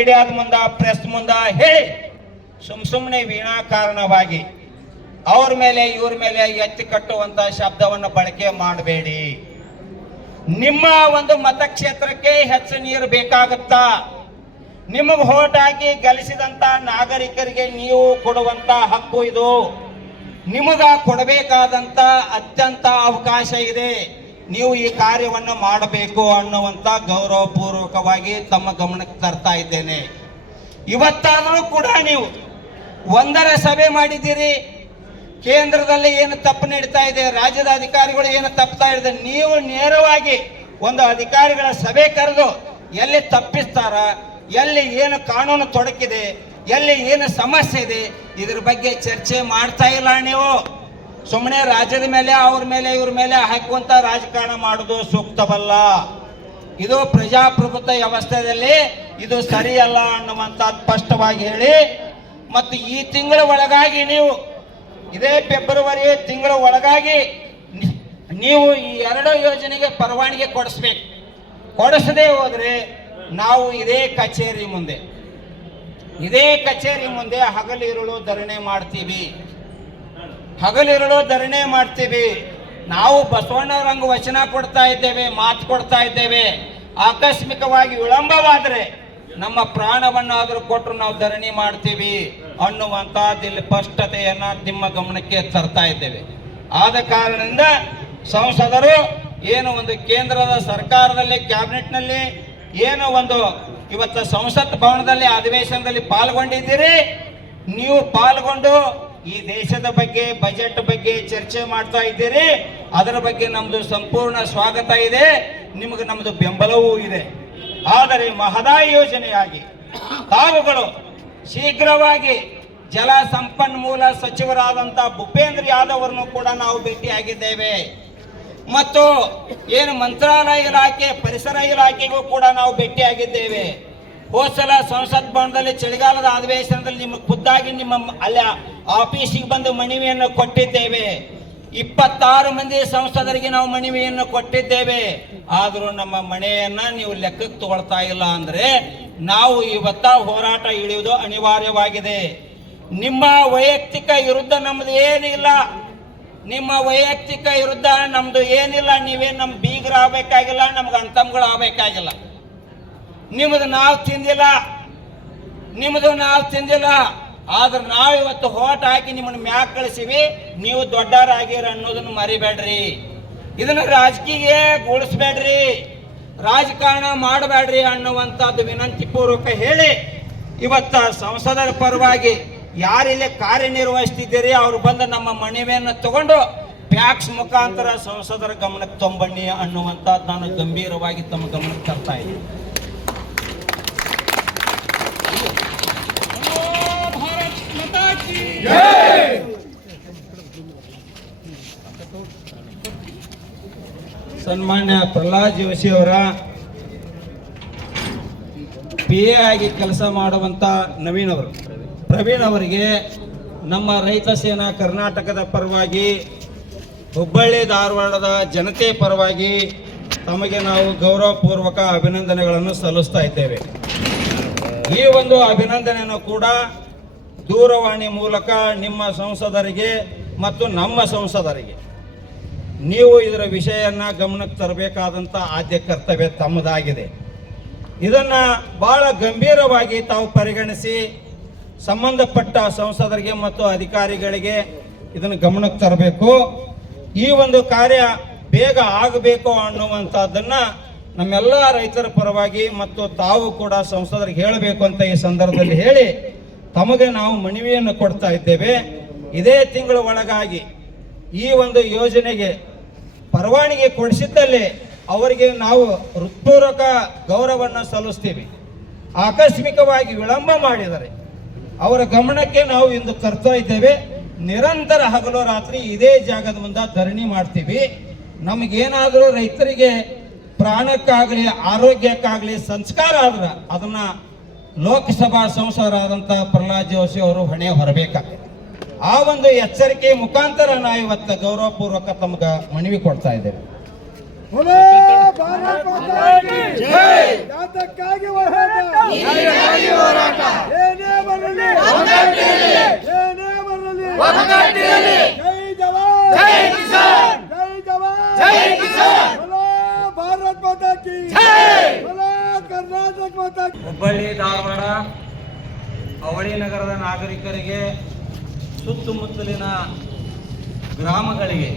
ಮೀಡಿಯಾದ ಮುಂದ, ಪ್ರೆಸ್ ಮುಂದ ಹೇಳಿ ಸುಮ್ ಸುಮ್ಮನೆ ವಿನಾಕಾರಣವಾಗಿ ಅವ್ರ ಮೇಲೆ, ಇವ್ರ ಮೇಲೆ ಎತ್ತಿ ಕಟ್ಟುವಂತ ಶಬ್ದವನ್ನು ಬಳಕೆ ಮಾಡಬೇಡಿ. ನಿಮ್ಮ ಒಂದು ಮತಕ್ಷೇತ್ರಕ್ಕೆ ಹೆಚ್ಚು ನೀರು ಬೇಕಾಗುತ್ತಾ? ನಿಮಗೆ ಹೋಟ್ ಹಾಕಿ ನಾಗರಿಕರಿಗೆ ನೀವು ಕೊಡುವಂತ ಹಕ್ಕು ಇದು. ನಿಮಗ ಕೊಡಬೇಕಾದಂತ ಅತ್ಯಂತ ಅವಕಾಶ ಇದೆ. ನೀವು ಈ ಕಾರ್ಯವನ್ನು ಮಾಡಬೇಕು ಅನ್ನುವಂತ ಗೌರವಪೂರ್ವಕವಾಗಿ ತಮ್ಮ ಗಮನಕ್ಕೆ ತರ್ತಾ ಇದ್ದೇನೆ. ಇವತ್ತಾದರೂ ಕೂಡ ನೀವು ಒಂದರ ಸಭೆ ಮಾಡಿದ್ದೀರಿ. ಕೇಂದ್ರದಲ್ಲಿ ಏನು ತಪ್ಪು ನಡೀತಾ ಇದೆ, ರಾಜ್ಯದ ಅಧಿಕಾರಿಗಳು ಏನು ತಪ್ತಾ ಇದೆ ನೀವು ನೇರವಾಗಿ ಒಂದು ಅಧಿಕಾರಿಗಳ ಸಭೆ ಕರೆದು ಎಲ್ಲಿ ತಪ್ಪಿಸ್ತಾರ, ಎಲ್ಲಿ ಏನು ಕಾನೂನು ತೊಡಕಿದೆ, ಎಲ್ಲಿ ಏನು ಸಮಸ್ಯೆ ಇದೆ, ಇದ್ರ ಬಗ್ಗೆ ಚರ್ಚೆ ಮಾಡ್ತಾ ಇಲ್ಲ ನೀವು. ಸುಮ್ಮನೆ ರಾಜ್ಯದ ಮೇಲೆ, ಅವ್ರ ಮೇಲೆ, ಇವ್ರ ಮೇಲೆ ಹಾಕುವಂತ ರಾಜಕಾರಣ ಮಾಡೋದು ಸೂಕ್ತವಲ್ಲ. ಇದು ಪ್ರಜಾಪ್ರಭುತ್ವ ವ್ಯವಸ್ಥೆಯಲ್ಲಿ ಇದು ಸರಿಯಲ್ಲ ಅನ್ನುವಂತ ಸ್ಪಷ್ಟವಾಗಿ ಹೇಳಿ. ಮತ್ತು ಈ ತಿಂಗಳ ಒಳಗಾಗಿ ನೀವು, ಇದೇ ಫೆಬ್ರವರಿ ತಿಂಗಳ ಒಳಗಾಗಿ ನೀವು ಈ ಎರಡು ಯೋಜನೆಗೆ ಪರವಾನಗಿ ಕೊಡಿಸ್ಬೇಕು. ಕೊಡಿಸದೆ ಹೋದ್ರೆ ನಾವು ಇದೇ ಕಚೇರಿ ಮುಂದೆ, ಇದೇ ಕಚೇರಿ ಮುಂದೆ ಹಗಲಿರುಳು ಧರಣಿ ಮಾಡ್ತೀವಿ. ಹಗಲಿರುಳು ಧರಣಿ ಮಾಡ್ತೀವಿ. ನಾವು ಬಸವಣ್ಣವರಂಗ ವಚನ ಕೊಡ್ತಾ ಇದ್ದೇವೆ, ಮಾತು ಕೊಡ್ತಾ ಇದ್ದೇವೆ. ಆಕಸ್ಮಿಕವಾಗಿ ವಿಳಂಬವಾದರೆ ನಮ್ಮ ಪ್ರಾಣವನ್ನಾದರೂ ಕೊಟ್ಟು ನಾವು ಧರಣಿ ಮಾಡ್ತೀವಿ ಅನ್ನುವಂಥದ್ದು ಇಲ್ಲಿ ಸ್ಪಷ್ಟತೆಯನ್ನ ನಿಮ್ಮ ಗಮನಕ್ಕೆ ತರ್ತಾ ಇದ್ದೇವೆ. ಆದ ಕಾರಣದಿಂದ ಸಂಸದರು ಏನು ಒಂದು ಕೇಂದ್ರದ ಸರ್ಕಾರದಲ್ಲಿ, ಕ್ಯಾಬಿನೆಟ್ನಲ್ಲಿ ಏನು ಒಂದು ಇವತ್ತು ಸಂಸತ್ ಭವನದಲ್ಲಿ, ಅಧಿವೇಶನದಲ್ಲಿ ಪಾಲ್ಗೊಂಡಿದ್ದೀರಿ. ನೀವು ಪಾಲ್ಗೊಂಡು ಈ ದೇಶದ ಬಗ್ಗೆ ಬಜೆಟ್ ಬಗ್ಗೆ ಚರ್ಚೆ ಮಾಡ್ತಾ ಇದ್ದೀರಿ. ಅದರ ಬಗ್ಗೆ ನಮ್ದು ಸಂಪೂರ್ಣ ಸ್ವಾಗತ ಇದೆ. ನಿಮಗೆ ನಮ್ದು ಬೆಂಬಲವೂ ಇದೆ. ಆದರೆ ಮಹದಾಯಿ ಯೋಜನೆಯಾಗಿ ತಾವುಗಳು ಶೀಘ್ರವಾಗಿ ಜಲ ಸಂಪನ್ಮೂಲ ಸಚಿವರಾದಂತ ಭೂಪೇಂದ್ರ ಯಾದವ್ ಅವರನ್ನು ಕೂಡ ನಾವು ಭೇಟಿಯಾಗಿದ್ದೇವೆ. ಮತ್ತು ಏನು ಮಂತ್ರಾಲಯ ಇಲಾಖೆ, ಪರಿಸರ ಇಲಾಖೆಗೂ ಕೂಡ ನಾವು ಭೇಟಿಯಾಗಿದ್ದೇವೆ. ಹೋದ ಸಲ ಸಂಸತ್ ಭವನದಲ್ಲಿ ಚಳಿಗಾಲದ ಅಧಿವೇಶನದಲ್ಲಿ ನಿಮ್ಮ ಖುದ್ದಾಗಿ ನಿಮ್ಮ ಅಲ್ಲ, ಆಫೀಸಿಗೆ ಬಂದು ಮಣಿವೆಯನ್ನು ಕೊಟ್ಟಿದ್ದೇವೆ. ಇಪ್ಪತ್ತಾರು ಮಂದಿ ಸಂಸದರಿಗೆ ನಾವು ಮಣಿವೆಯನ್ನು ಕೊಟ್ಟಿದ್ದೇವೆ. ಆದರೂ ನಮ್ಮ ಮನೆಯನ್ನ ನೀವು ಲೆಕ್ಕಕ್ಕೆ ತಗೊಳ್ತಾ ಇಲ್ಲ ಅಂದ್ರೆ ನಾವು ಇವತ್ತ ಹೋರಾಟ ಇಳಿಯುವುದು ಅನಿವಾರ್ಯವಾಗಿದೆ. ನಿಮ್ಮ ವೈಯಕ್ತಿಕ ವಿರುದ್ಧ ನಮ್ದು ಏನಿಲ್ಲ ನಿಮ್ಮ ವೈಯಕ್ತಿಕ ವಿರುದ್ಧ ನಮ್ದು ಏನಿಲ್ಲ. ನೀವೇನು ನಮ್ಮ ಬೀಗರ ಆಗ್ಬೇಕಾಗಿಲ್ಲ ನಮ್ಗೆ ಅಂತಮ್ಗಳು ಆಗ್ಬೇಕಾಗಿಲ್ಲ ನಿಮ್ಮದು ನಾವು ತಿಂದಿಲ್ಲ. ನಿಮ್ಮದು ನಾವು ತಿಂದಿಲ್ಲ. ಆದ್ರೆ ನಾವು ಇವತ್ತು ಹೋಟ್ ಹಾಕಿ ನಿಮ್ಮನ್ನ ಮ್ಯಾಕ್ ಕಳಿಸಿವಿ. ನೀವು ದೊಡ್ಡರಾಗಿರ ಅನ್ನೋದನ್ನು ಮರಿಬೇಡ್ರಿ. ಇದನ್ನ ರಾಜಕೀಯ ಗೋಳಿಸ್ಬೇಡ್ರಿ. ರಾಜಕಾರಣ ಮಾಡಬೇಡ್ರಿ ಅನ್ನುವಂಥದ್ದು ವಿನಂತಿ ಪೂರ್ವಕ ಹೇಳಿ, ಇವತ್ತ ಸಂಸದರ ಪರವಾಗಿ ಯಾರಿಲ್ಲಿ ಕಾರ್ಯನಿರ್ವಹಿಸ್ತಿದ್ದೀರಿ, ಅವ್ರು ಬಂದು ನಮ್ಮ ಮನವಿಯನ್ನು ತಗೊಂಡು ಪ್ಯಾಕ್ಸ್ ಮುಖಾಂತರ ಸಂಸದರ ಗಮನಕ್ಕೆ ತೊಂಬಣ್ಣಿ ಅನ್ನುವಂಥದ್ದು ನಾನು ಗಂಭೀರವಾಗಿ ತಮ್ಮ ಗಮನಕ್ಕೆ ತರ್ತಾ ಇದ್ದೀನಿ. ಸನ್ಮಾನ್ಯ ಪ್ರಹ್ಲಾದ್ ಜೋಶಿ ಅವರ ಪಿ ಎ ಆಗಿ ಕೆಲಸ ಮಾಡುವಂತ ನವೀನ್ ಅವರು. ಪ್ರವೀಣ್ ಅವರಿಗೆ ನಮ್ಮ ರೈತ ಸೇನಾ ಕರ್ನಾಟಕದ ಪರವಾಗಿ ಹುಬ್ಬಳ್ಳಿ ಧಾರವಾಡದ ಜನತೆ ಪರವಾಗಿ ತಮಗೆ ನಾವು ಗೌರವಪೂರ್ವಕ ಅಭಿನಂದನೆಗಳನ್ನು ಸಲ್ಲಿಸ್ತಾ ಇದ್ದೇವೆ. ಈ ಒಂದು ಅಭಿನಂದನೆಯನ್ನು ಕೂಡ ದೂರವಾಣಿ ಮೂಲಕ ನಿಮ್ಮ ಸಂಸದರಿಗೆ ಮತ್ತು ನಮ್ಮ ಸಂಸದರಿಗೆ ನೀವು ಇದರ ವಿಷಯನ್ನ ಗಮನಕ್ಕೆ ತರಬೇಕಾದಂಥ ಆದ್ಯ ಕರ್ತವ್ಯ ತಮ್ಮದಾಗಿದೆ. ಇದನ್ನು ಬಹಳ ಗಂಭೀರವಾಗಿ ತಾವು ಪರಿಗಣಿಸಿ ಸಂಬಂಧಪಟ್ಟ ಸಂಸದರಿಗೆ ಮತ್ತು ಅಧಿಕಾರಿಗಳಿಗೆ ಇದನ್ನು ಗಮನಕ್ಕೆ ತರಬೇಕು. ಈ ಒಂದು ಕಾರ್ಯ ಬೇಗ ಆಗಬೇಕು ಅನ್ನುವಂಥದ್ದನ್ನು ನಮ್ಮೆಲ್ಲ ರೈತರ ಪರವಾಗಿ ಮತ್ತು ತಾವು ಕೂಡ ಸಂಸದರಿಗೆ ಹೇಳಬೇಕು ಅಂತ ಈ ಸಂದರ್ಭದಲ್ಲಿ ಹೇಳಿ ತಮಗೆ ನಾವು ಮನವಿಯನ್ನು ಕೊಡ್ತಾ ಇದ್ದೇವೆ. ಇದೇ ತಿಂಗಳ ಒಳಗಾಗಿ ಈ ಒಂದು ಯೋಜನೆಗೆ ಪರವಾನಗಿ ಕೊಡಿಸಿದ್ದಲ್ಲಿ ಅವರಿಗೆ ನಾವು ಹೃತ್ಪೂರ್ವಕ ಗೌರವವನ್ನು ಸಲ್ಲಿಸ್ತೀವಿ. ಆಕಸ್ಮಿಕವಾಗಿ ವಿಳಂಬ ಮಾಡಿದರೆ ಅವರ ಗಮನಕ್ಕೆ ನಾವು ಇಂದು ತರ್ತಾ ಇದ್ದೇವೆ. ನಿರಂತರ ಹಗಲು ರಾತ್ರಿ ಇದೇ ಜಾಗದ ಮುಂದೆ ಧರಣಿ ಮಾಡ್ತೀವಿ. ನಮಗೇನಾದರೂ ರೈತರಿಗೆ ಪ್ರಾಣಕ್ಕಾಗಲಿ, ಆರೋಗ್ಯಕ್ಕಾಗಲಿ ಸಂಸ್ಕಾರ ಆದ್ರೆ ಅದನ್ನ ಲೋಕಸಭಾ ಸಂಸದರಾದಂಥ ಪ್ರಹ್ಲಾದ್ ಜೋಶಿ ಅವರು ಹೊಣೆ ಹೊರಬೇಕಾಗ್ತದೆ. ಆ ಒಂದು ಎಚ್ಚರಿಕೆ ಮುಖಾಂತರ ನಾ ಇವತ್ತು ಗೌರವಪೂರ್ವಕ ತಮಗ ಮನವಿ ಕೊಡ್ತಾ ಇದ್ದೇವೆ ಹುಬ್ಬಳ್ಳಿ ಧಾರವಾಡ ಅವಳಿ ನಗರದ ನಾಗರಿಕರಿಗೆ ಸುತ್ತಮುತ್ತಲಿನ ಗ್ರಾಮಗಳಿಗೆ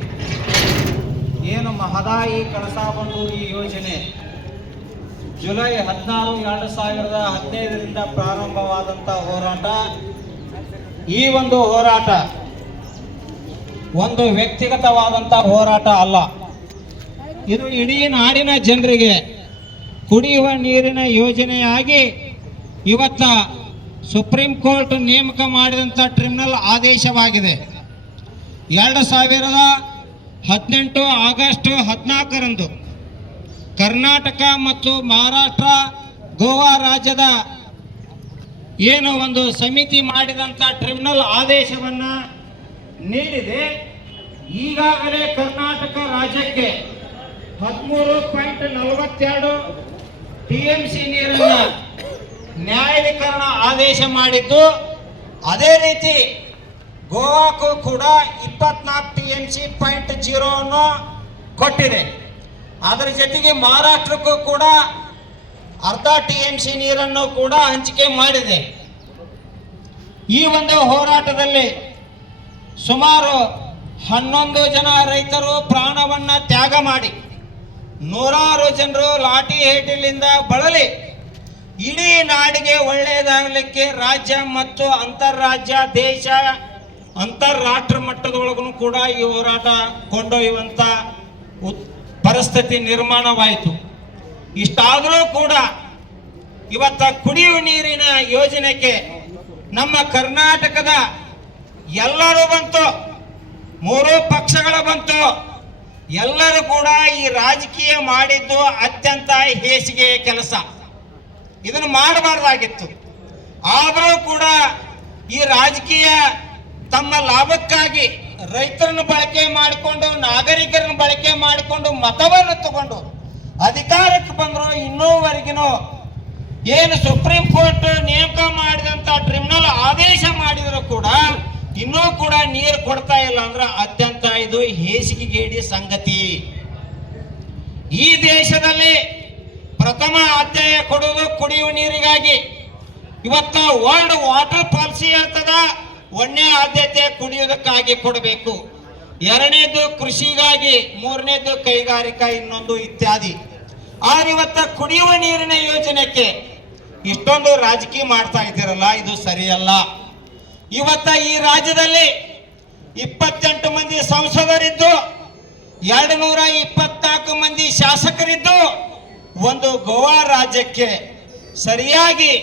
ಏನು ಮಹದಾಯಿ ಕಳಸಾ ಈ ಯೋಜನೆ ಜುಲೈ ಹದಿನಾರು ಎರಡು ಸಾವಿರದ ಹದಿನೈದರಿಂದ ಪ್ರಾರಂಭವಾದಂಥ ಹೋರಾಟ. ಈ ಒಂದು ಹೋರಾಟ ಒಂದು ವ್ಯಕ್ತಿಗತವಾದಂಥ ಹೋರಾಟ ಅಲ್ಲ. ಇದು ಇಡೀ ನಾಡಿನ ಜನರಿಗೆ ಕುಡಿಯುವ ನೀರಿನ ಯೋಜನೆಯಾಗಿ ಇವತ್ತ ಸುಪ್ರೀಂ ಕೋರ್ಟ್ ನೇಮಕ ಮಾಡಿದಂಥ ಟ್ರಿಬ್ಯುನಲ್ ಆದೇಶವಾಗಿದೆ. ಎರಡು ಸಾವಿರದ ಹದಿನೆಂಟು ಆಗಸ್ಟ್ ಹದಿನಾಲ್ಕರಂದು ಕರ್ನಾಟಕ ಮತ್ತು ಮಹಾರಾಷ್ಟ್ರ, ಗೋವಾ ರಾಜ್ಯದ ಏನು ಒಂದು ಸಮಿತಿ ಮಾಡಿದಂಥ ಟ್ರಿಬ್ಯುನಲ್ ಆದೇಶವನ್ನು ನೀಡಿದೆ. ಈಗಾಗಲೇ ಕರ್ನಾಟಕ ರಾಜ್ಯಕ್ಕೆ ಹದಿಮೂರು ಪಾಯಿಂಟ್ ನಲವತ್ತೆರಡು ಟಿ ಎಂ ಸಿ ನೀರನ್ನು ನ್ಯಾಯಾಧೀಕರಣ ಆದೇಶ ಮಾಡಿದ್ದು, ಅದೇ ರೀತಿ ಗೋವಾಕ್ಕೂ ಕೂಡ ಇಪ್ಪತ್ನಾಲ್ಕು ಟಿ ಎಂ ಸಿ ಪಾಯಿಂಟ್ ಜೀರೋವನ್ನು ಕೊಟ್ಟಿದೆ. ಅದರ ಜೊತೆಗೆ ಮಹಾರಾಷ್ಟ್ರಕ್ಕೂ ಕೂಡ ಅರ್ಧ ಟಿ ಎಂ ಸಿ ನೀರನ್ನು ಕೂಡ ಹಂಚಿಕೆ ಮಾಡಿದೆ. ಈ ಒಂದು ಹೋರಾಟದಲ್ಲಿ ಸುಮಾರು ಹನ್ನೊಂದು ಜನ ರೈತರು ಪ್ರಾಣವನ್ನು ತ್ಯಾಗ ಮಾಡಿ, ನೂರಾರು ಜನರು ಲಾಠಿ ಹೇಟಿಲಿಂದ ಬಳಲಿ. ಇಡೀ ನಾಡಿಗೆ ಒಳ್ಳೆಯದಾಗಲಿಕ್ಕೆ ರಾಜ್ಯ ಮತ್ತು ಅಂತಾರಾಜ್ಯ ದೇಶ ಅಂತಾರಾಷ್ಟ್ರ ಮಟ್ಟದೊಳಗೂ ಕೂಡ ಈ ಹೋರಾಟ ಕೊಂಡೊಯ್ಯುವಂಥ ಪರಿಸ್ಥಿತಿ ನಿರ್ಮಾಣವಾಯಿತು. ಇಷ್ಟಾದರೂ ಕೂಡ ಇವತ್ತ ಕುಡಿಯುವ ನೀರಿನ ಯೋಜನೆಗೆ ನಮ್ಮ ಕರ್ನಾಟಕದ ಎಲ್ಲರೂ ಬಂತು, ಮೂರು ಪಕ್ಷಗಳ ಬಂತು, ಎಲ್ಲರೂ ಕೂಡ ಈ ರಾಜಕೀಯ ಮಾಡಿದ್ದು ಅತ್ಯಂತ ಹೇಸಿಗೆಯ ಕೆಲಸ. ಇದನ್ನು ಮಾಡಬಾರ್ದಾಗಿತ್ತು. ಆದರೂ ಕೂಡ ಈ ರಾಜಕೀಯ ತಮ್ಮ ಲಾಭಕ್ಕಾಗಿ ರೈತರನ್ನು ಬಳಕೆ ಮಾಡಿಕೊಂಡು, ನಾಗರಿಕರನ್ನು ಬಳಕೆ ಮಾಡಿಕೊಂಡು ಮತವನ್ನು ತಗೊಂಡು ಅಧಿಕಾರಕ್ಕೆ ಬಂದರು ಇನ್ನೂವರೆಗಿನೂ ಏನು ಸುಪ್ರೀಂ ಕೋರ್ಟ್ ನೇಮಕ ಮಾಡಿದಂತ ಟ್ರಿಬ್ಯುನಲ್ ಆದೇಶ ಮಾಡಿದರೂ ಕೂಡ ಇನ್ನೂ ಕೂಡ ನೀರು ಕೊಡ್ತಾ ಇಲ್ಲ ಅಂದ್ರೆ ಅತ್ಯಂತ ಇದು ಹೇಸಿಗೆಗೇಡಿ ಸಂಗತಿ. ಈ ದೇಶದಲ್ಲಿ ಪ್ರಥಮ ಆದ್ಯತೆ ಕೊಡುವುದು ಕುಡಿಯುವ ನೀರಿಗಾಗಿ. ಇವತ್ತು ವರ್ಲ್ಡ್ ವಾಟರ್ ಪಾಲಿಸಿ ಇರ್ತದ ಒಂದನೇ ಆದ್ಯತೆ ಕುಡಿಯುವುದಕ್ಕಾಗಿ ಕೊಡಬೇಕು. ಎರಡನೇದು ಕೃಷಿಗಾಗಿ, ಮೂರನೇದು ಕೈಗಾರಿಕಾ, ಇನ್ನೊಂದು ಇತ್ಯಾದಿ. ಆದ್ರೆ ಇವತ್ತ ಕುಡಿಯುವ ನೀರಿನ ಯೋಜನೆಗೆ ಇಷ್ಟೊಂದು ರಾಜಕೀಯ ಮಾಡ್ತಾ ಇದ್ದೀರಲ್ಲ, ಇದು ಸರಿಯಲ್ಲ. ಇವತ್ತ ಈ ರಾಜ್ಯದಲ್ಲಿ ಇಪ್ಪತ್ತೆಂಟು ಮಂದಿ ಸಂಸದರಿದ್ದು ಎರಡು ನೂರ ಇಪ್ಪತ್ನಾಲ್ಕು ಮಂದಿ ಶಾಸಕರಿದ್ದು ಒಂದು ಗೋವಾ ರಾಜ್ಯಕ್ಕೆ ಸರಿಯಾಗಿ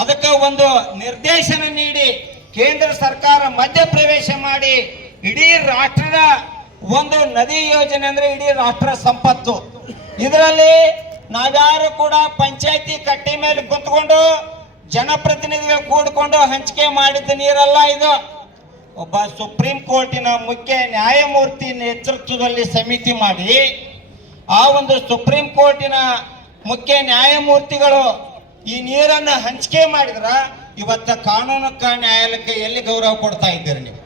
ಅದಕ್ಕೆ ಒಂದು ನಿರ್ದೇಶನ ನೀಡಿ, ಕೇಂದ್ರ ಸರ್ಕಾರ ಮಧ್ಯಪ್ರವೇಶ ಮಾಡಿ, ಇಡೀ ರಾಷ್ಟ್ರದ ಒಂದು ನದಿ ಯೋಜನೆ ಅಂದ್ರೆ ಇಡೀ ರಾಷ್ಟ್ರ ಸಂಪತ್ತು. ಇದರಲ್ಲಿ ನಾವ್ಯಾರು ಕೂಡ ಪಂಚಾಯತಿ ಕಟ್ಟಿ ಮೇಲೆ ಕುತ್ಕೊಂಡು ಜನಪ್ರತಿನಿಧಿಗಳು ಕೂಡಿಕೊಂಡು ಹಂಚಿಕೆ ಮಾಡಿದ ನೀರಲ್ಲ ಇದು. ಒಬ್ಬ ಸುಪ್ರೀಂ ಕೋರ್ಟಿನ ಮುಖ್ಯ ನ್ಯಾಯಮೂರ್ತಿ ನೇತೃತ್ವದಲ್ಲಿ ಸಮಿತಿ ಮಾಡಿ ಆ ಒಂದು ಸುಪ್ರೀಂ ಕೋರ್ಟಿನ ಮುಖ್ಯ ನ್ಯಾಯಮೂರ್ತಿಗಳು ಈ ನೀರನ್ನು ಹಂಚಿಕೆ ಮಾಡಿದ್ರ ಇವತ್ತ ಕಾನೂನು ನ್ಯಾಯಾಲಯಕ್ಕೆ ಎಲ್ಲಿ ಗೌರವ ಕೊಡ್ತಾ ಇದ್ದೀರಿ ನೀವು?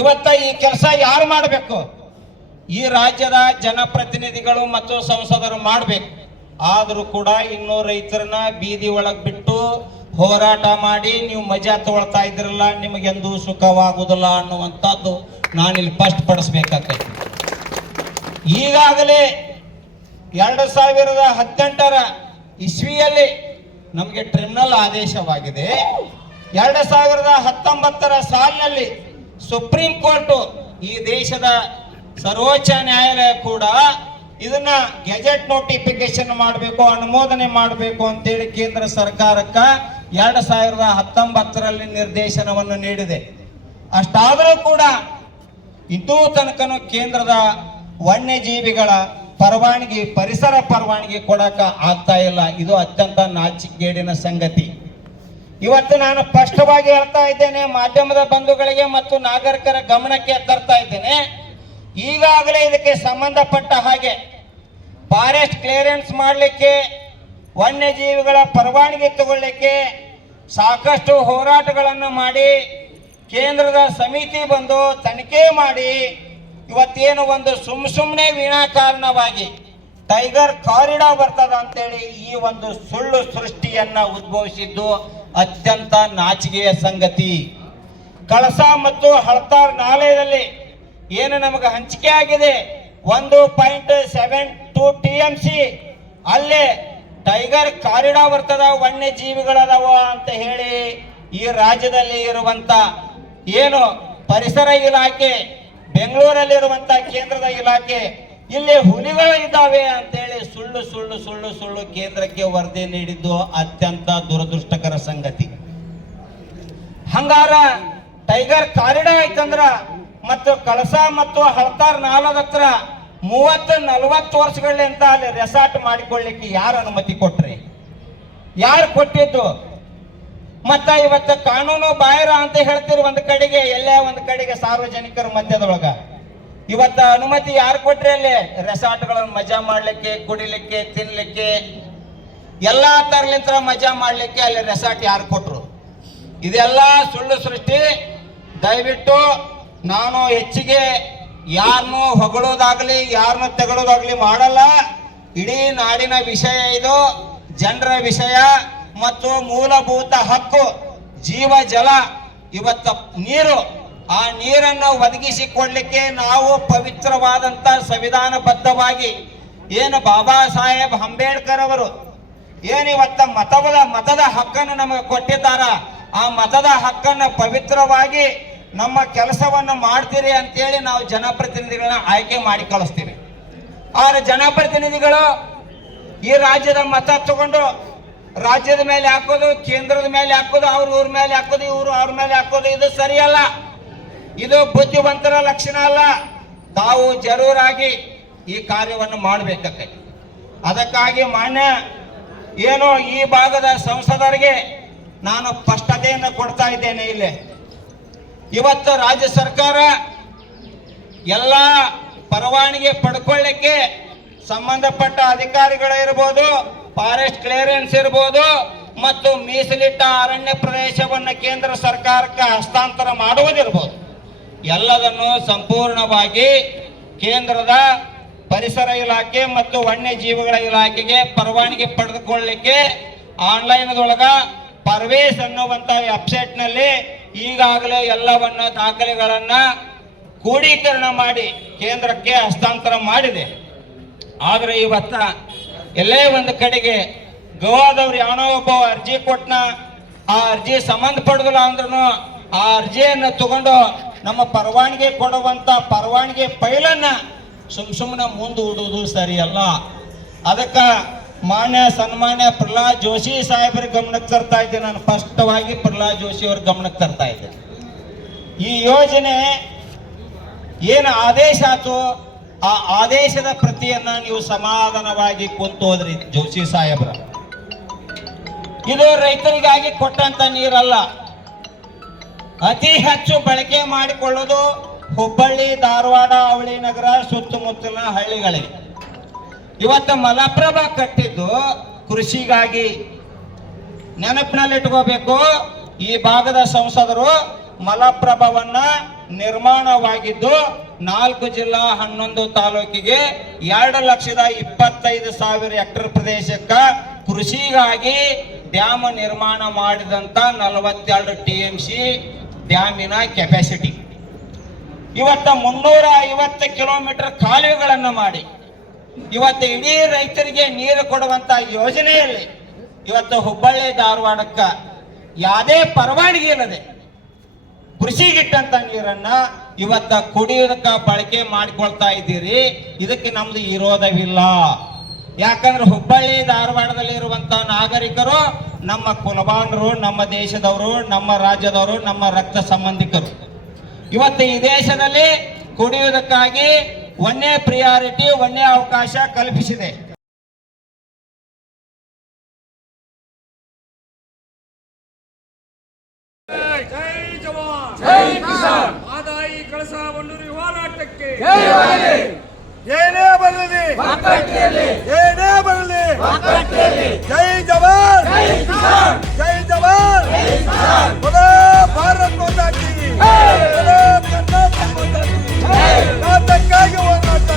ಇವತ್ತ ಈ ಕೆಲಸ ಯಾರು ಮಾಡಬೇಕು? ಈ ರಾಜ್ಯದ ಜನಪ್ರತಿನಿಧಿಗಳು ಮತ್ತು ಸಂಸದರು ಮಾಡಬೇಕು. ಆದರೂ ಕೂಡ ಇನ್ನೂ ರೈತರನ್ನ ಬೀದಿ ಒಳಗೆ ಬಿಟ್ಟು ಹೋರಾಟ ಮಾಡಿ ನೀವು ಮಜಾ ತಗೊಳ್ತಾ ಇದ್ರಲ್ಲ, ನಿಮಗೆಂದೂ ಸುಖವಾಗುವುದಿಲ್ಲ ಅನ್ನುವಂಥದ್ದು ನಾನಿಲ್ಲಿ ಸ್ಪಷ್ಟಪಡಿಸ್ಬೇಕಾಗೈತಿ ಈಗಾಗಲೇ ಎರಡು ಸಾವಿರದ ಹದಿನೆಂಟರ ಇಸ್ವಿಯಲ್ಲಿ ನಮಗೆ ಟ್ರಿಬ್ಯುನಲ್ ಆದೇಶವಾಗಿದೆ. ಎರಡು ಸಾವಿರದ ಹತ್ತೊಂಬತ್ತರ ಸಾಲಿನಲ್ಲಿ ಸುಪ್ರೀಂ ಕೋರ್ಟ್ ಈ ದೇಶದ ಸರ್ವೋಚ್ಚ ನ್ಯಾಯಾಲಯ ಕೂಡ ಇದನ್ನ ಗೆಜೆಟ್ ನೋಟಿಫಿಕೇಶನ್ ಮಾಡಬೇಕು, ಅನುಮೋದನೆ ಮಾಡಬೇಕು ಅಂತೇಳಿ ಕೇಂದ್ರ ಸರ್ಕಾರಕ್ಕ ಎರಡು ಸಾವಿರದ ಹತ್ತೊಂಬತ್ತರಲ್ಲಿ ನಿರ್ದೇಶನವನ್ನು ನೀಡಿದೆ. ಅಷ್ಟಾದರೂ ಕೂಡ ಇದೂ ತನಕನು ಕೇಂದ್ರದ ವನ್ಯಜೀವಿಗಳ ಪರವಾನಗಿ, ಪರಿಸರ ಪರವಾನಗಿ ಕೊಡಕ ಆಗ್ತಾ ಇಲ್ಲ. ಇದು ಅತ್ಯಂತ ನಾಚಿಕೆಗೇಡಿನ ಸಂಗತಿ. ಇವತ್ತು ನಾನು ಸ್ಪಷ್ಟವಾಗಿ ಹೇಳ್ತಾ ಇದ್ದೇನೆ, ಮಾಧ್ಯಮದ ಬಂಧುಗಳಿಗೆ ಮತ್ತು ನಾಗರಿಕರ ಗಮನಕ್ಕೆ ತರ್ತಾ ಇದ್ದೇನೆ. ಈಗಾಗಲೇ ಇದಕ್ಕೆ ಸಂಬಂಧಪಟ್ಟ ಹಾಗೆ ಫಾರೆಸ್ಟ್ ಕ್ಲಿಯರೆನ್ಸ್ ಮಾಡಲಿಕ್ಕೆ, ವನ್ಯಜೀವಿಗಳ ಪರವಾನಗಿ ತಗೊಳ್ಳಿಕ್ಕೆ ಸಾಕಷ್ಟು ಹೋರಾಟಗಳನ್ನು ಮಾಡಿ, ಕೇಂದ್ರದ ಸಮಿತಿ ಬಂದು ತನಿಖೆ ಮಾಡಿ ಇವತ್ತೇನು ಒಂದು ಸುಮ್ ಸುಮ್ಮನೆ ವಿನಾಕಾರಣವಾಗಿ ಟೈಗರ್ ಕಾರಿಡಾರ್ ಬರ್ತದ ಅಂತೇಳಿ ಈ ಒಂದು ಸುಳ್ಳು ಸೃಷ್ಟಿಯನ್ನ ಉದ್ಭವಿಸಿದ್ದು ಅತ್ಯಂತ ನಾಚಿಕೆಯ ಸಂಗತಿ. ಕಳಸ ಮತ್ತು ಹಳತಾರ್ ನಾಲೆಯಲ್ಲಿ ಏನು ನಮಗೆ ಹಂಚಿಕೆ ಆಗಿದೆ? ಒಂದು point seven two T M C. ಅಲ್ಲೇ ಟೈಗರ್ ಕಾರಿಡಾರ್ ಬರ್ತದ ವನ್ಯ ಜೀವಿಗಳದಾವ ಅಂತ ಹೇಳಿ ಈ ರಾಜ್ಯದಲ್ಲಿ ಇರುವಂತ ಏನು ಪರಿಸರ ಇಲಾಖೆ ಬೆಂಗಳೂರಲ್ಲಿರುವಂತ ಕೇಂದ್ರದ ಇಲಾಖೆ, ಇಲ್ಲಿ ಹುಲಿಗಳು ಇದ್ದಾವೆ ಅಂತೇಳಿ ಸುಳ್ಳು ಸುಳ್ಳು ಸುಳ್ಳು ಸುಳ್ಳು ಕೇಂದ್ರಕ್ಕೆ ವರದಿ ನೀಡಿದ್ದು ಅತ್ಯಂತ ದುರದೃಷ್ಟಕರ ಸಂಗತಿ. ಹಂಗಾರ ಟೈಗರ್ ಕಾರಿಡಾರ್ ಆಯ್ತಂದ್ರ ಮತ್ತು ಕಳಸ ಮತ್ತು ಹಳತಾರ್ ನಾಲದ ಹತ್ರ ಮೂವತ್ತು, ನಲವತ್ತು ವರ್ಷಗಳಿಂದ ಅಲ್ಲಿ ರೆಸಾರ್ಟ್ ಮಾಡಿಕೊಳ್ಳಿಕ್ಕೆ ಯಾರು ಅನುಮತಿ ಕೊಟ್ರಿ? ಯಾರು ಕೊಟ್ಟಿದ್ದು? ಮತ್ತ ಇವತ್ತು ಕಾನೂನು ಬಾಹಿರ ಅಂತ ಹೇಳ್ತೀರಿ ಒಂದ್ ಕಡೆಗೆ, ಎಲ್ಲೇ ಒಂದ್ ಕಡೆಗೆ ಸಾರ್ವಜನಿಕರ ಮಧ್ಯದೊಳಗ. ಇವತ್ತ ಅನುಮತಿ ಯಾರು ಕೊಟ್ರಿ ಅಲ್ಲಿ ರೆಸಾರ್ಟ್ಗಳನ್ನು ಮಜಾ ಮಾಡ್ಲಿಕ್ಕೆ, ಕುಡಿಲಿಕ್ಕೆ, ತಿನ್ಲಿಕ್ಕೆ, ಎಲ್ಲಾ ತರಲಿಂತ್ರ ಮಜಾ ಮಾಡ್ಲಿಕ್ಕೆ ಅಲ್ಲಿ ರೆಸಾರ್ಟ್ ಯಾರು ಕೊಟ್ರು? ಇದೆಲ್ಲ ಸುಳ್ಳು ಸೃಷ್ಟಿ. ದಯವಿಟ್ಟು ನಾನು ಹೆಚ್ಚಿಗೆ ಯಾರನ್ನು ಹೊಗಳೋದಾಗ್ಲಿ ಯಾರನ್ನು ತೆಗಳೋದಾಗ್ಲಿ ಮಾಡಲ್ಲ. ಇಡೀ ನಾಡಿನ ವಿಷಯ ಇದು, ಜನರ ವಿಷಯ. ಮತ್ತು ಮೂಲಭೂತ ಹಕ್ಕು, ಜೀವ, ಜಲ, ಇವತ್ತ ನೀರು. ಆ ನೀರನ್ನು ಒದಗಿಸಿಕೊಡ್ಲಿಕ್ಕೆ ನಾವು ಪವಿತ್ರವಾದಂತ ಸಂವಿಧಾನಬದ್ಧವಾಗಿ ಏನು ಬಾಬಾ ಸಾಹೇಬ್ ಅಂಬೇಡ್ಕರ್ ಅವರು ಏನಿವತ್ತ ಮತದ ಮತದ ಹಕ್ಕನ್ನು ನಮಗೆ ಕೊಟ್ಟಿದ್ದಾರ? ಆ ಮತದ ಹಕ್ಕನ್ನು ಪವಿತ್ರವಾಗಿ ನಮ್ಮ ಕೆಲಸವನ್ನು ಮಾಡ್ತೀರಿ ಅಂತೇಳಿ ನಾವು ಜನಪ್ರತಿನಿಧಿಗಳನ್ನ ಆಯ್ಕೆ ಮಾಡಿ ಕಳಿಸ್ತೀವಿ. ಆದ್ರೆ ಜನಪ್ರತಿನಿಧಿಗಳು ಈ ರಾಜ್ಯದ ಮತ ತಗೊಂಡು ರಾಜ್ಯದ ಮೇಲೆ ಹಾಕೋದು, ಕೇಂದ್ರದ ಮೇಲೆ ಹಾಕೋದು, ಅವ್ರ ಊರ ಮೇಲೆ ಹಾಕೋದು, ಇವರು ಅವ್ರ ಮೇಲೆ ಹಾಕೋದು, ಇದು ಸರಿಯಲ್ಲ. ಇದು ಬುದ್ಧಿವಂತರ ಲಕ್ಷಣ ಅಲ್ಲ. ತಾವು ಜರೂರಾಗಿ ಈ ಕಾರ್ಯವನ್ನು ಮಾಡಬೇಕಾಗೈತಿ ಅದಕ್ಕಾಗಿ ಮಾನ್ಯ, ಏನೋ ಈ ಭಾಗದ ಸಂಸದರಿಗೆ ನಾನು ಸ್ಪಷ್ಟತೆಯನ್ನು ಕೊಡ್ತಾ ಇದ್ದೇನೆ ಇಲ್ಲಿ. ಇವತ್ತು ರಾಜ್ಯ ಸರ್ಕಾರ ಎಲ್ಲ ಪರವಾನಗಿ ಪಡ್ಕೊಳ್ಳಿಕ್ಕೆ ಸಂಬಂಧಪಟ್ಟ ಅಧಿಕಾರಿಗಳು ಇರ್ಬೋದು ಫಾರೆಸ್ಟ್ ಕ್ಲಿಯರೆನ್ಸ್ ಇರ್ಬೋದು ಮತ್ತು ಮೀಸಲಿಟ್ಟ ಅರಣ್ಯ ಪ್ರದೇಶವನ್ನು ಕೇಂದ್ರ ಸರ್ಕಾರಕ್ಕೆ ಹಸ್ತಾಂತರ ಮಾಡುವುದಿರ್ಬೋದು. ಎಲ್ಲದನ್ನು ಸಂಪೂರ್ಣವಾಗಿ ಕೇಂದ್ರದ ಪರಿಸರ ಇಲಾಖೆ ಮತ್ತು ವನ್ಯಜೀವಿಗಳ ಇಲಾಖೆಗೆ ಪರವಾನಗಿ ಪಡೆದುಕೊಳ್ಳಲಿಕ್ಕೆ ಆನ್ಲೈನ್ದೊಳಗ ಪರ್ವೇಸ್ ಅನ್ನುವಂತ ವೆಬ್ಸೈಟ್ನಲ್ಲಿ ಈಗಾಗಲೇ ಎಲ್ಲವನ್ನ ದಾಖಲೆಗಳನ್ನು ಕ್ರೋಢೀಕರಣ ಮಾಡಿ ಕೇಂದ್ರಕ್ಕೆ ಹಸ್ತಾಂತರ ಮಾಡಿದೆ. ಆದರೆ ಇವತ್ತ ಎಲ್ಲೇ ಒಂದು ಕಡೆಗೆ ಗೋವಾದವ್ರು ಯಾವನೋ ಒಬ್ಬ ಅರ್ಜಿ ಕೊಟ್ಟನ ಆ ಅರ್ಜಿ ಸಂಬಂಧಪಡೋದಿಲ್ಲ ಅಂದ್ರೂ ಆ ಅರ್ಜಿಯನ್ನು ತಗೊಂಡು ನಮ್ಮ ಪರವಾನಿಗೆ ಕೊಡುವಂತ ಪರವಾನಿಗೆ ಪೈಲನ್ನ ಸುಮ್ ಸುಮ್ಮನೆ ಮುಂದೂಡುವುದು ಸರಿಯಲ್ಲ. ಅದಕ್ಕ ಮಾನ್ಯ ಸನ್ಮಾನ್ಯ ಪ್ರಹ್ಲಾದ್ ಜೋಶಿ ಸಾಹೇಬರ ಗಮನಕ್ಕೆ ತರ್ತಾ ಇದ್ದೆ. ನಾನು ಸ್ಪಷ್ಟವಾಗಿ ಪ್ರಹ್ಲಾದ್ ಜೋಶಿ ಅವ್ರ ಗಮನಕ್ಕೆ ತರ್ತಾ ಇದ್ದೆ. ಈ ಯೋಜನೆ ಏನು ಆದೇಶ ಆತು ಆ ಆದೇಶದ ಪ್ರತಿಯನ್ನ ನೀವು ಸಮಾಧಾನವಾಗಿ ಕುಂತು ಹೋದ್ರಿ ಜೋಶಿ ಸಾಹೇಬ್ರ. ಇದು ರೈತರಿಗಾಗಿ ಕೊಟ್ಟಂತ ನೀರಲ್ಲ. ಅತಿ ಹೆಚ್ಚು ಬಳಕೆ ಮಾಡಿಕೊಳ್ಳೋದು ಹುಬ್ಬಳ್ಳಿ, ಧಾರವಾಡ, ಅವಳಿ ನಗರ, ಸುತ್ತಮುತ್ತಲಿನ ಹಳ್ಳಿಗಳಿಗೆ. ಇವತ್ತು ಮಲಪ್ರಭಾ ಕಟ್ಟಿದ್ದು ಕೃಷಿಗಾಗಿ ನೆನಪಿನಲ್ಲಿಟ್ಕೋಬೇಕು. ಈ ಭಾಗದ ಸಂಸದರು ಮಲಪ್ರಭವನ್ನ ನಿರ್ಮಾಣವಾಗಿದ್ದು ನಾಲ್ಕು ಜಿಲ್ಲಾ ಹನ್ನೊಂದು ತಾಲೂಕಿಗೆ ಎರಡು ಲಕ್ಷದ ಇಪ್ಪತ್ತೈದು ಸಾವಿರ ಹೆಕ್ಟರ್ ಪ್ರದೇಶಕ್ಕ ಕೃಷಿಗಾಗಿ ಡ್ಯಾಮ್ ನಿರ್ಮಾಣ ಮಾಡಿದಂತ ನಲವತ್ತೆರಡು ಟಿ ಎಂ ಸಿ ಡ್ಯಾಮಿನ ಕೆಪಾಸಿಟಿ ಇವತ್ತ ಮುನ್ನೂರ ಐವತ್ತು ಕಿಲೋಮೀಟರ್ ಕಾಲುವೆಗಳನ್ನು ಮಾಡಿ. ಇವತ್ತು ಇಡೀ ರೈತರಿಗೆ ನೀರು ಕೊಡುವಂತ ಯೋಜನೆಯಲ್ಲಿ ಇವತ್ತು ಹುಬ್ಬಳ್ಳಿ ಧಾರವಾಡಕ್ಕ ಯಾವುದೇ ಪರವಾನಗಿ ಇಲ್ಲದೆ ಕೃಷಿಗಿಟ್ಟಂತ ನೀರನ್ನ ಇವತ್ತ ಕುಡಿಯೋದಕ್ಕ ಬಳಕೆ ಮಾಡಿಕೊಳ್ತಾ ಇದ್ದೀರಿ. ಇದಕ್ಕೆ ನಮ್ದು ವಿರೋಧವಿಲ್ಲ. ಯಾಕಂದ್ರೆ ಹುಬ್ಬಳ್ಳಿ, ಧಾರವಾಡದಲ್ಲಿ ಇರುವಂತ ನಾಗರಿಕರು, ನಮ್ಮ ಕುಲಬಾಂಡರು ನಮ್ಮ ದೇಶದವರು, ನಮ್ಮ ರಾಜ್ಯದವರು, ನಮ್ಮ ರಕ್ತ ಸಂಬಂಧಿಕರು. ಇವತ್ತು ಈ ದೇಶದಲ್ಲಿ ಕುಡಿಯುವುದಕ್ಕಾಗಿ ಒಂದೇ ಪ್ರಿಯಾರಿಟಿ ಒಂದೇ ಅವಕಾಶ ಕಲ್ಪಿಸಿದೆ. ಹೋರಾಟಕ್ಕೆ ಏನೇ ಬರಲಿ. ಏನೇ ಬರಲಿ. ಜೈ ಜವಾನ್. ಜೈ ಜವಾನ್. ಬಲ ಭಾರತ್ ಮಾತಾಕಿ ಬಲ ಕರ್ನಾಟಕ ಮಾತಾಕಿ ಹೋರಾಟ.